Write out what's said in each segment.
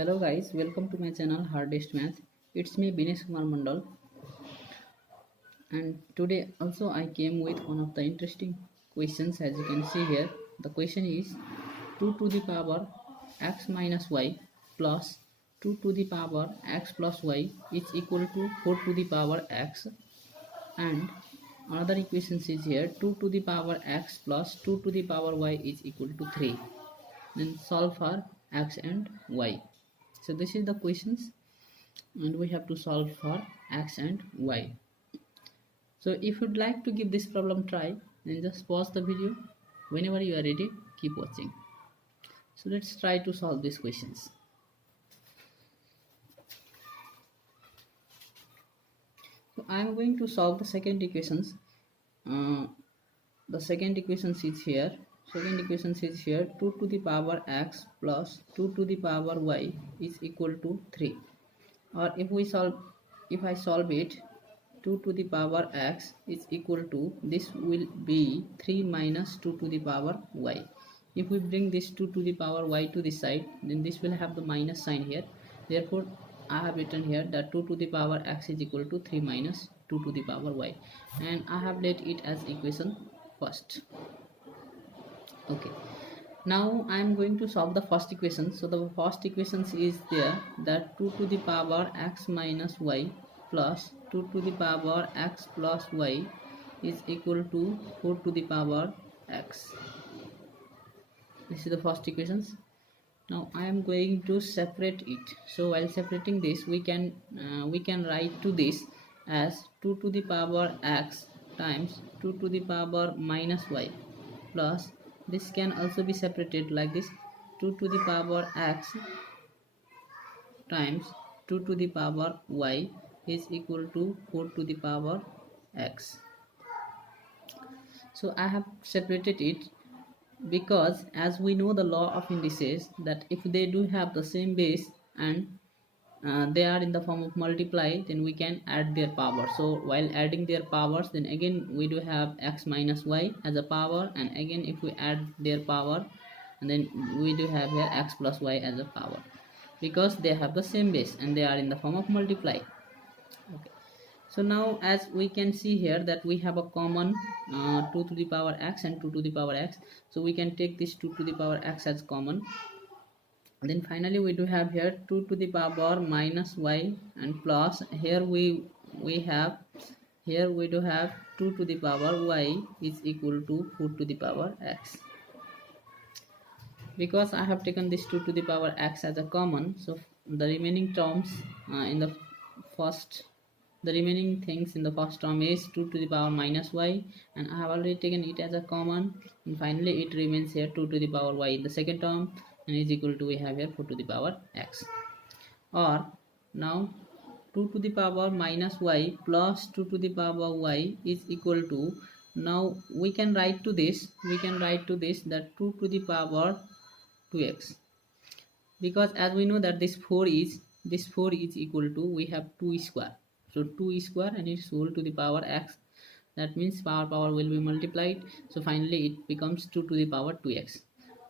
Hello guys, welcome to my channel Hardestmaths. It's me Binesh Kumar Mandal, and today also I came with one of the interesting questions. As you can see here, the question is 2 to the power x minus y plus 2 to the power x plus y is equal to 4 to the power x, and another equation is here 2 to the power x plus 2 to the power y is equal to 3. Then solve for x and y. So this is the questions, and we have to solve for x and y. So if you'd like to give this problem try, then just pause the video. Whenever you are ready, keep watching. So let's try to solve these questions. So I am going to solve the second equations. The second equation is here. 2 to the power x plus 2 to the power y is equal to 3. Or if I solve it, 2 to the power x is equal to, this will be 3 minus 2 to the power y. If we bring this 2 to the power y to this side, then this will have the minus sign here. Therefore I have written here that 2 to the power x is equal to 3 minus 2 to the power y, and I have let it as equation first. Okay, now I am going to solve the first equation. So the first equation is there, that 2 to the power x minus y plus 2 to the power x plus y is equal to 4 to the power x. This is the first equation. Now I am going to separate it. So while separating this, we can write to this as 2 to the power x times 2 to the power minus y, plus this can also be separated like this, 2 to the power x times 2 to the power y is equal to 4 to the power x. So I have separated it because as we know the law of indices, that if they do have the same base and they are in the form of multiply, then we can add their power. So while adding their powers, then again we do have x minus y as a power, and again if we add their power, and then we do have here x plus y as a power, because they have the same base and they are in the form of multiply. Okay, so now as we can see here that we have a common 2 to the power x and 2 to the power x, so we can take this 2 to the power x as common. Then finally we do have here 2 to the power minus y, and plus here we do have 2 to the power y is equal to 4 to the power x. Because I have taken this 2 to the power x as a common, so the remaining terms the remaining things in the first term is 2 to the power minus y, and I have already taken it as a common, and finally it remains here 2 to the power y in the second term, and is equal to, we have here 4 to the power x. Or now 2 to the power minus y plus 2 to the power y is equal to, now we can write to this that 2 to the power 2x, because as we know that this 4 is equal to, we have 2 square, so 2 square and its whole to the power x, that means power will be multiplied, so finally it becomes 2 to the power 2x,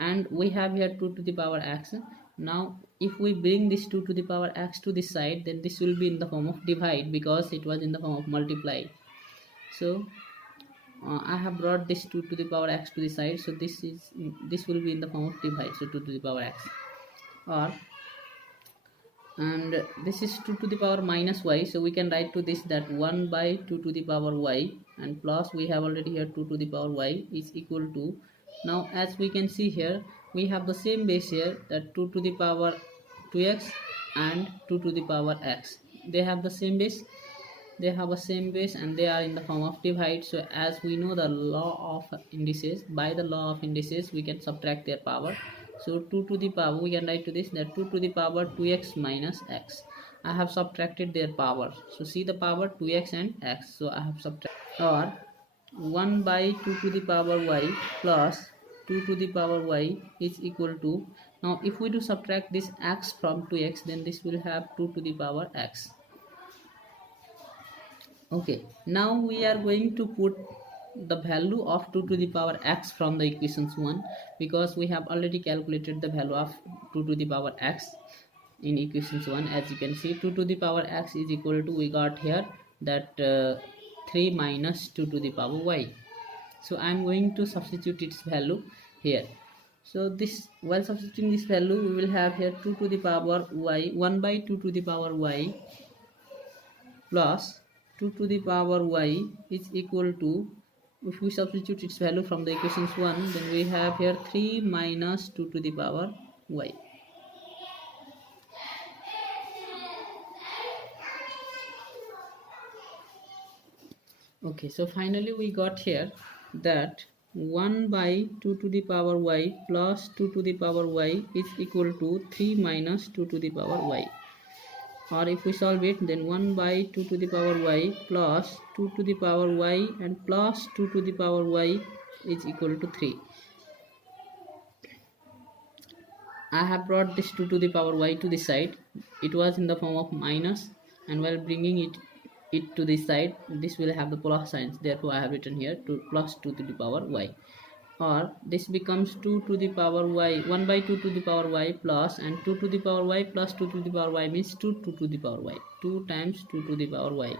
and we have here 2 to the power x. Now if we bring this 2 to the power x to this side, then this will be in the form of divide, because it was in the form of multiply. So I have brought this 2 to the power x to the side, so this will be in the form of divide, so 2 to the power x. Or and this is 2 to the power minus y, so we can write to this that 1 by 2 to the power y, and plus we have already here 2 to the power y is equal to, now as we can see here we have the same base here, that 2 to the power 2x and 2 to the power x, they have the same base, and they are in the form of divide. So as we know the law of indices, by the law of indices we can subtract their power. So 2 to the power, we can write to this that 2 to the power 2x minus x. I have subtracted their power, so see the power 2x and x, so I have subtracted. Or 1 by 2 to the power y plus 2 to the power y is equal to, now if we do subtract this x from 2x, then this will have 2 to the power x. Okay, now we are going to put the value of 2 to the power x from the equations 1, because we have already calculated the value of 2 to the power x. in equations 1. As you can see, 2 to the power x is equal to, we got here that 3 minus 2 to the power y. So I am going to substitute its value here. So this, while substituting this value, we will have here 2 to the power y, 1 by 2 to the power y plus 2 to the power y is equal to, if we substitute its value from the equations 1, then we have here 3 minus 2 to the power y. Okay, so finally we got here that 1 by 2 to the power y plus 2 to the power y is equal to 3 minus 2 to the power y. Or if we solve it, then 1 by 2 to the power y plus 2 to the power y and plus 2 to the power y is equal to 3. I have brought this 2 to the power y to this side. It was in the form of minus, and while bringing it to this side, this will have the plus signs. Therefore I have written here plus 2 to the power y. Or this becomes 2 to the power y, 1 by 2 to the power y plus, and 2 to the power y plus 2 to the power y means 2 to the power y, 2 times 2 to the power y.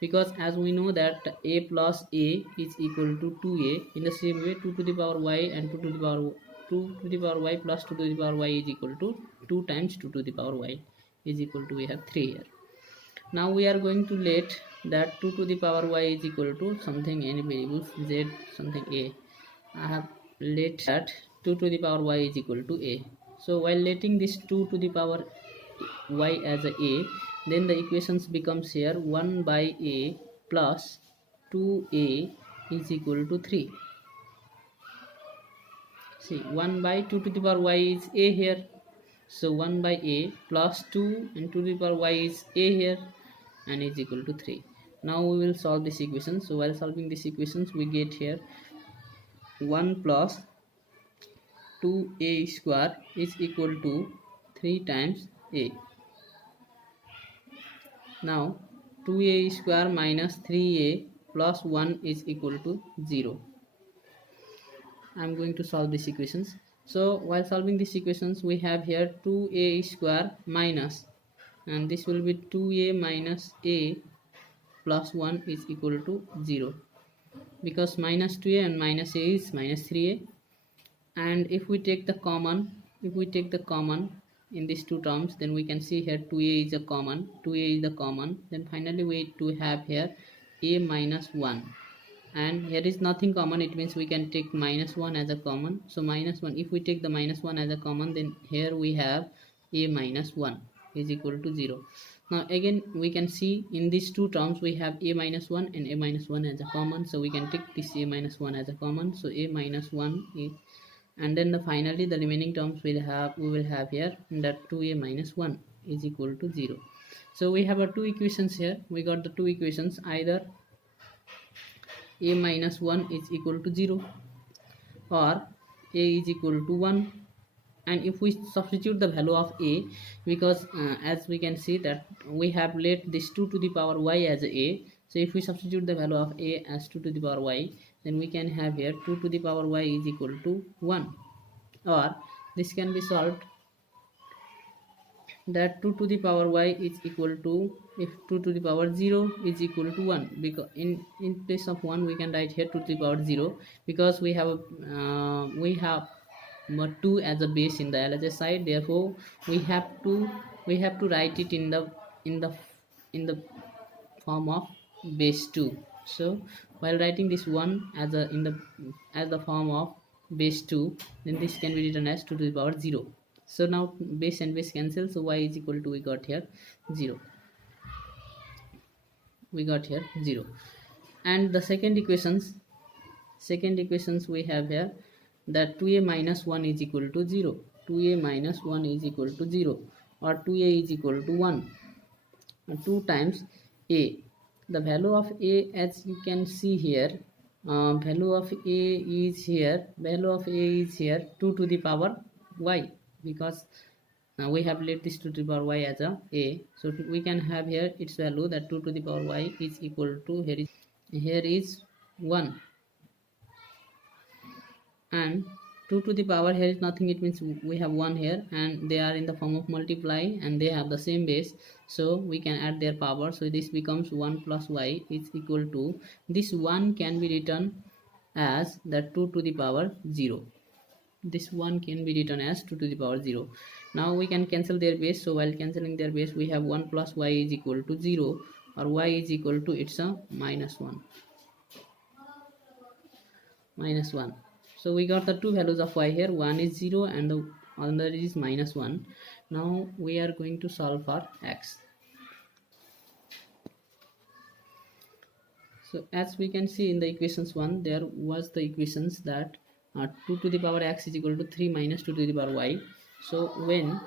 Because as we know that a plus a is equal to 2a, in the same way 2 to the power y and 2 to the power y plus 2 to the power y is equal to 2 times 2 to the power y is equal to, we have 3 here. Now we are going to let that 2 to the power y is equal to something, any variables z, something a. I have let that 2 to the power y is equal to a. So while letting this 2 to the power y as a, then the equations becomes here 1 by a plus 2a is equal to 3. See, 1 by 2 to the power y is a here. So 1 by a plus 2 and 2 to the power y is a here and is equal to 3. Now we will solve this equation. So while solving this equations, we get here 1 plus 2a square is equal to 3 times a. Now 2a square minus 3a plus 1 is equal to 0. I am going to solve these equations. So while solving these equations, we have here 2a square minus, and this will be 2a minus a plus 1 is equal to 0, because minus 2a and minus a is minus 3a. And if we take the common, in these two terms, then we can see here 2a is a common, 2a is the common, then finally we to have here a minus 1, and here is nothing common, it means we can take minus 1 as a common. So minus 1, if we take the minus 1 as a common, then here we have a minus 1 is equal to 0. Now again we can see in these two terms we have a minus 1 and a minus 1 as a common, so we can take this a minus 1 as a common. So a minus 1 is, and then finally the remaining terms we will have here that 2a minus 1 is equal to 0. So we have two equations here. We got the two equations, either a minus 1 is equal to 0 or a is equal to 1. And if we substitute the value of a, because as we can see that we have let this 2 to the power y as a, so if we substitute the value of a as 2 to the power y, then we can have here 2 to the power y is equal to 1. Or this can be solved that 2 to the power y is equal to, if 2 to the power 0 is equal to 1, because in place of 1 we can write here 2 to the power 0, because we have 2 as a base in the LHS side. Therefore we have to write it in the form of base 2. So while writing this 1 as the form of base 2, then this can be written as 2 to the power 0. So now base and base cancel, so y is equal to, we got here 0. And the second equations we have here that 2a minus 1 is equal to 0, 2a minus 1 is equal to 0, or 2a is equal to 1, 2 times a. The value of a, as you can see here, value of a is here 2 to the power y, because we have let this 2 to the power y as a, so we can have here its value that 2 to the power y is equal to, here is 1, and 2 to the power here is nothing, it means we have 1 here and they are in the form of multiply and they have the same base, so we can add their power. So this becomes 1 plus y is equal to, this 1 can be written as the 2 to the power 0. This 1 can be written as 2 to the power 0. Now we can cancel their base, so while cancelling their base we have 1 plus y is equal to 0, or y is equal to, it's a minus 1. So we got the two values of y here, one is 0 and the other is minus 1. Now we are going to solve for x. So as we can see in the equations 1, there was the equations that 2 to the power x is equal to 3 minus 2 to the power y. So when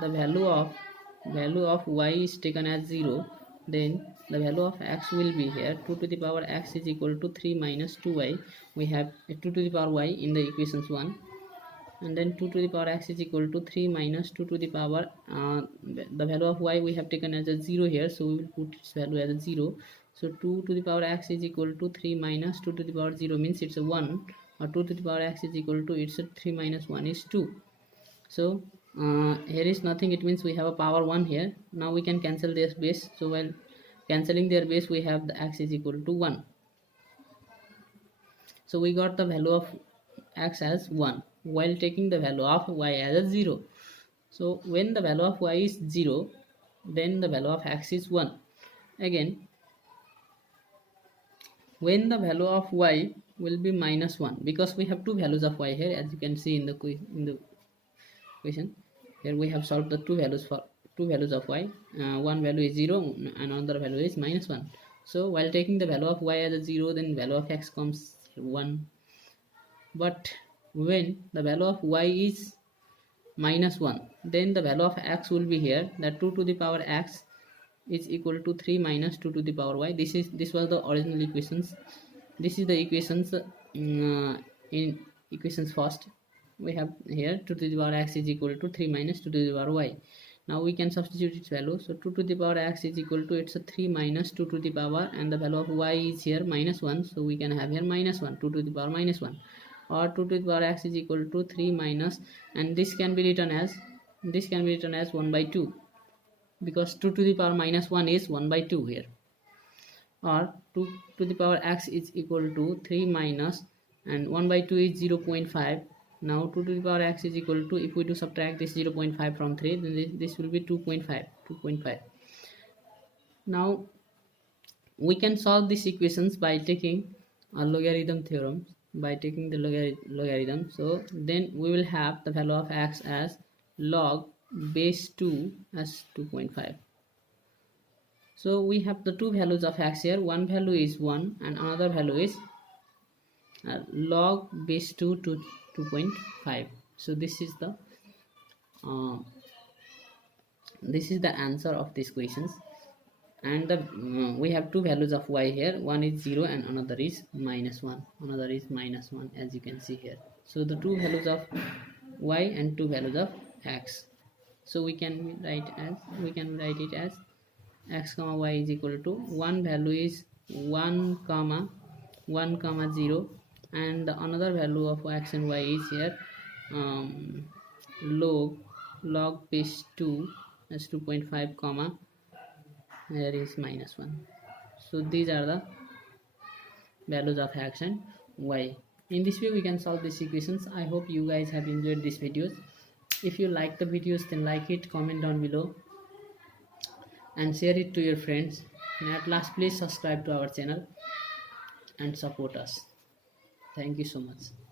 the value of y is taken as 0, then the value of x will be here, 2 to the power x is equal to 3 minus 2y. We have 2 to the power y in the equations 1, and then 2 to the power x is equal to 3 minus 2 to the power, the value of y we have taken as a 0 here, so we will put its value as a 0. So 2 to the power x is equal to 3 minus 2 to the power 0 means it's a 1, or 2 to the power x is equal to, it's a 3 minus 1 is 2. So here is nothing, it means we have a power 1 here. Now we can cancel their base, so while cancelling their base we have the x is equal to 1. So we got the value of x as 1 while taking the value of y as a 0. So when the value of y is 0, then the value of x is 1. Again, when the value of y will be minus 1, because we have two values of y here, as you can see in the equation. Here we have solved the two values of y. One value is 0 and another value is minus 1. So while taking the value of y as a 0, then value of x comes 1. But when the value of y is minus 1, then the value of x will be here, that 2 to the power x is equal to 3 minus 2 to the power y. This was the original equations. This is the equations in equations first. We have here 2 to the power x is equal to 3 minus 2 to the power y. Now we can substitute its value. So 2 to the power x is equal to, it's a 3 minus 2 to the power, and the value of y is here minus 1, so we can have here minus 1, 2 to the power minus 1, or 2 to the power x is equal to 3 minus, and this can be written as 1 by 2, because 2 to the power minus 1 is 1 by 2 here, or 2 to the power x is equal to 3 minus, and 1 by 2 is 0.5. Now 2 to the power x is equal to, if we do subtract this 0.5 from 3, then this will be 2.5. Now we can solve these equations by taking a logarithm theorem, by taking the logarithm. So then we will have the value of x as log base 2 as 2.5. So we have the two values of x here, one value is 1 and another value is log base 2 to 2.5. So this is the answer of these questions. And we have two values of y here, one is 0 and another is minus 1, as you can see here. So the two values of y and two values of x. So we can write it as x comma y is equal to, one value is 1 comma 0, and the another value of x and y is here log base 2 as 2.5 comma, here is minus 1. So these are the values of x and y. In this way we can solve these equations. I hope you guys have enjoyed these videos. If you like the videos, then like it, comment down below and share it to your friends. And at last, please subscribe to our channel and support us. Thank you so much.